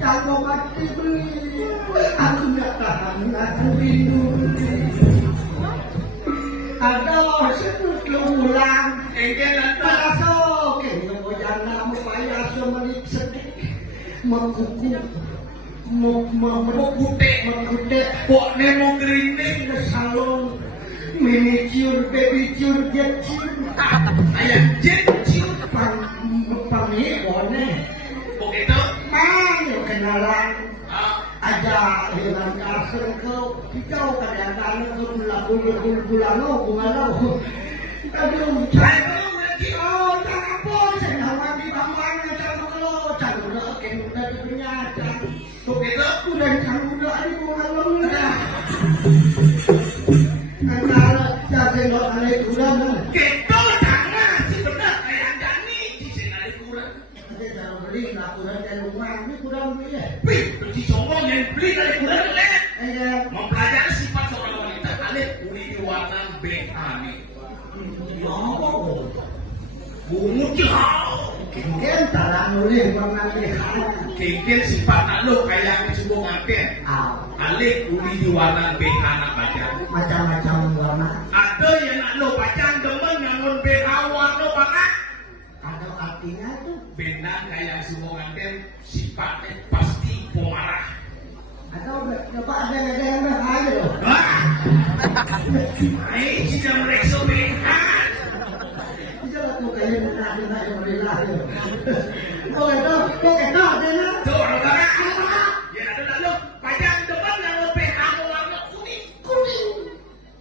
Kalau mati beli, aku nggak tahan, aku rindu. Ada sedut ulang, masuk, yang jangan upaya semenit sedih, mengkuku, mengkutek, kok nemo grinding ke salon, minicure, baby cure, jet cure, ayam jet cure, pangibone, begitu, mana kenalan. Aja dengan kasar kau kadang-kadang kau bulan lo aduh jangan lagi jangan apa jangan di bawahnya jangan lo jangan udah udah punya begitu udah jangan udah di bulan lo udah antara jangan lo ada kurang gitu jangan sih benar kayak Dani di sini ada kurang ada jangan beli nggak kurang dari rumah ini kurang beli ya di sombong yang beli dari kurang mempelajari sifat seorang wanita alif uni warna BH nih bungu jauh kengken talang nulis warna BH kengken sifat nak lo kayak disubung ngapain alif uni warna BH nak baca macam-macam warna ada yang nak lo baca demen ngangun BH warna banget ada artinya tuh benda kayak disubung ngapain sifatnya pasti pemarah atau coba ada yang aja loh. Baik, jika mereka berhak. Bisa aku kayak nak berilah. Kau itu, ada nak. Tuh, ada nak. Ya ada lalu. Pajang depan yang lebih kamu warna kuning.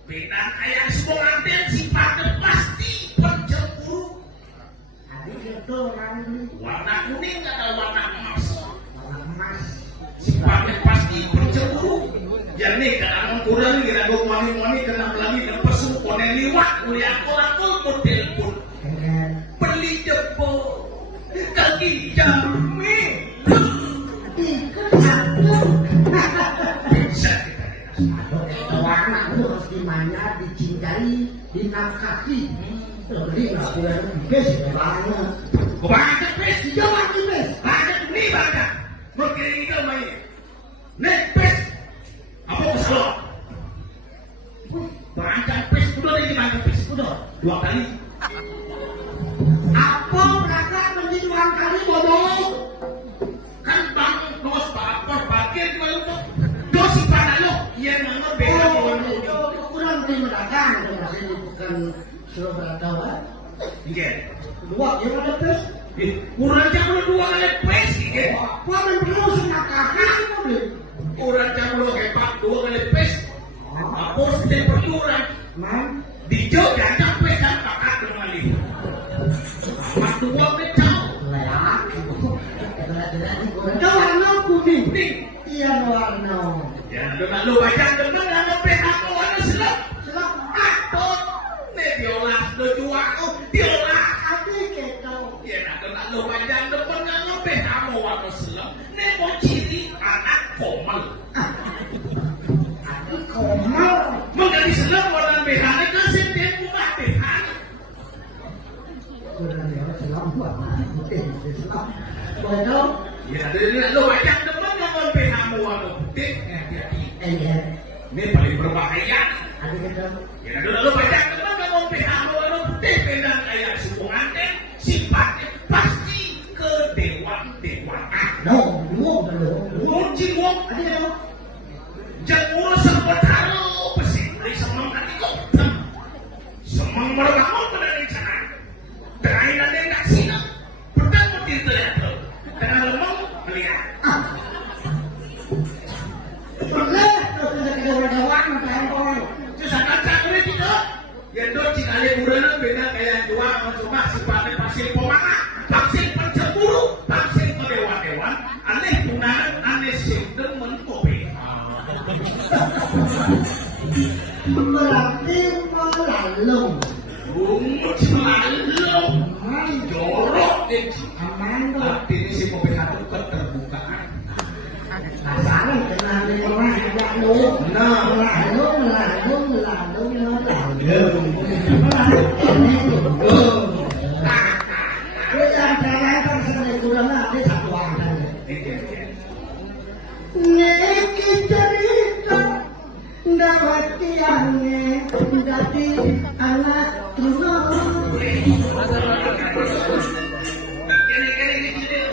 Beda kayak semua anten sifatnya pasti pencemburu. Ada itu warna kuning atau warna emas. Warna emas. Sifatnya pasti pencemburu. Ya nih kadang kurang kira dua mani kena melami dan pesu konen liwat kuliah kolakol model pun beli jebol kaki jami bisa kita warna itu harus dimana dicintai dinafkahi beli nggak boleh bes banget bes jawab bes banget nih banget mungkin kita main nih bes apa kesalahan? Berancang pes udah lagi berancang pes udah 2 kali. Apa mereka menjadi 2 kali bodoh? Kan bang dos bakor bakir jual itu. Dos pada lo, iya nama beda bodoh. Kurang di mereka masih bukan suruh beratawa. Iya. 2 yang ada pes. Kurang jangan 2 kali pes. Apa yang perlu senakahan mobil? Orang jangan lo hebat 2 kali pes. Apa setiap perjuangan? Di jauh jangan pes dan kakak kembali. Mas 2 pecah. Warna kuning. Iya warna. Ya, dengan lo baca dengan nama pes aku warna selap. Atot. Nih diolah lo jual. Diolah. Apa kita? Ya, dengan lo baca dengan nama pes kamu warna selap. Nih mau ciri anak komal. Komal mengganti selam warna BH-nya kan setiap rumah BH sudah lewat selam buat selam bodoh ya dari lo banyak teman ngomong BH-mu warna putih ini paling berbahaya ada kata ya dari lo banyak teman ngomong BH-mu warna putih beda kayak suku anten sifatnya pasti ke dewan-dewan jiwong ada jangan sempat taruh pasti dari semang tadi kok semang merbangun pada rencana dengan ada yang sih pertama itu ya bro dengan lemang melihat boleh kalau tidak ada warna orang terus akan cakri tidak ya dong jika ada buruan beda kayak dua cuma sifatnya pasir pemanah pasir pencemburu pasir kedewan-dewan aneh punaan aneh sindem menkopi berarti melalung jorok aman berarti ini si mobil satu keterbukaan asal kenal di orang ada lu melalung Niki cerita dawetiane dadi anak tulung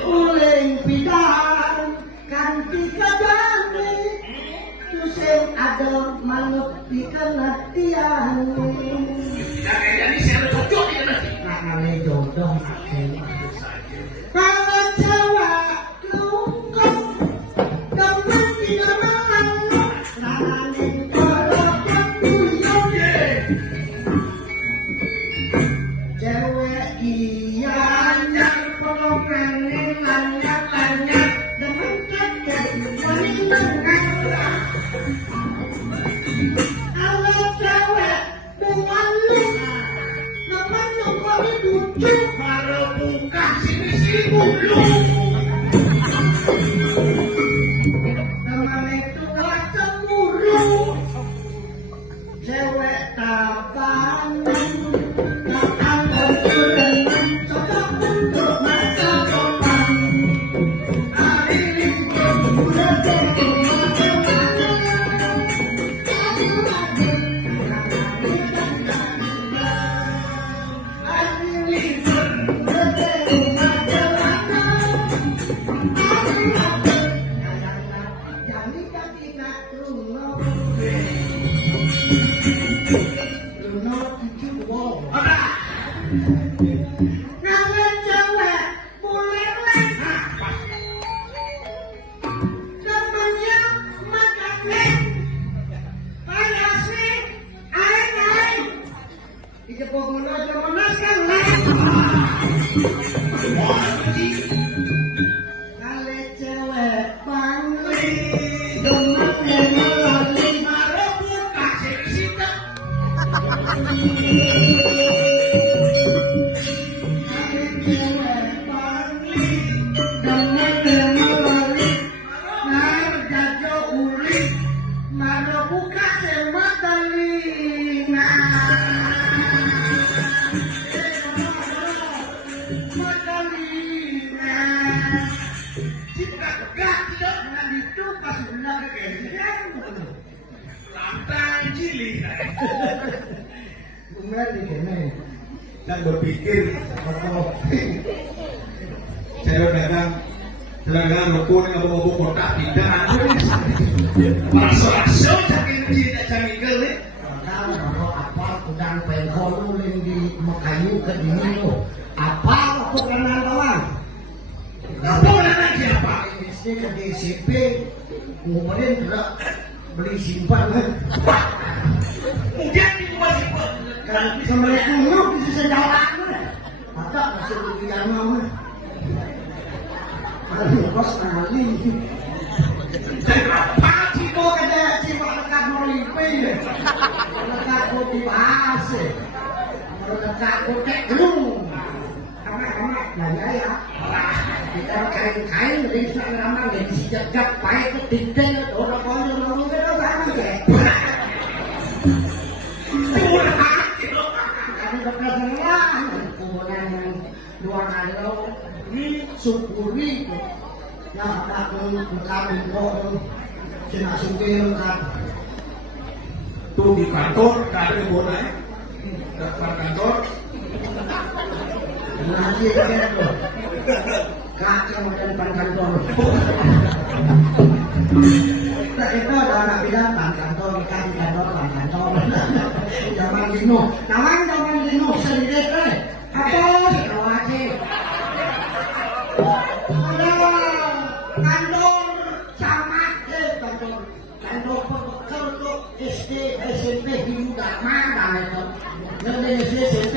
uling pidan kanthi kadane sing ada manut pikenatiane jadi saya cocok iki nah ngene jodoh kalau Jawa luka demen dinemen nangane karo kuyung cewek iya yang pengen nanya demen kakek kalau cewek dengan lu demen nongkrong di baru buka sini mulu teman itu gak cemburu cewek tabanan datang berkenan cocok untuk masa depan hari libur udah jadi dan berpikir saya dagang dagang rukun yang bawa kotak tidak masuk saking tidak canggih kali kalau apa udang pengkol yang di Mekayu ke dini apa aku kenal bawang apa kenal siapa ini ke DCP ngumpulin tidak beli simpan kemudian dibuat simpan kan bisa mereka nguruk bisa sejarah maka masih dikian mama ada kos kali dan apa sih kok ada cuma lekat molipe lekat kopi bahas lekat kotek gelung karena nanya ya kita kain-kain dari sekarang dari sejak baik ke tiga orang ngomong kita sama ya kami berkenalan kemudian dua kali syukuri nah kami kok cina sukir kan tuh di kantor gak ada yang boleh daftar kantor nanti kan tuh kakak makan kantor nah itu ada anak bilang kantor zaman dino namanya zaman dino sendiri apa awasi kantor camat kantor SD SMP di Dharma itu SD SMP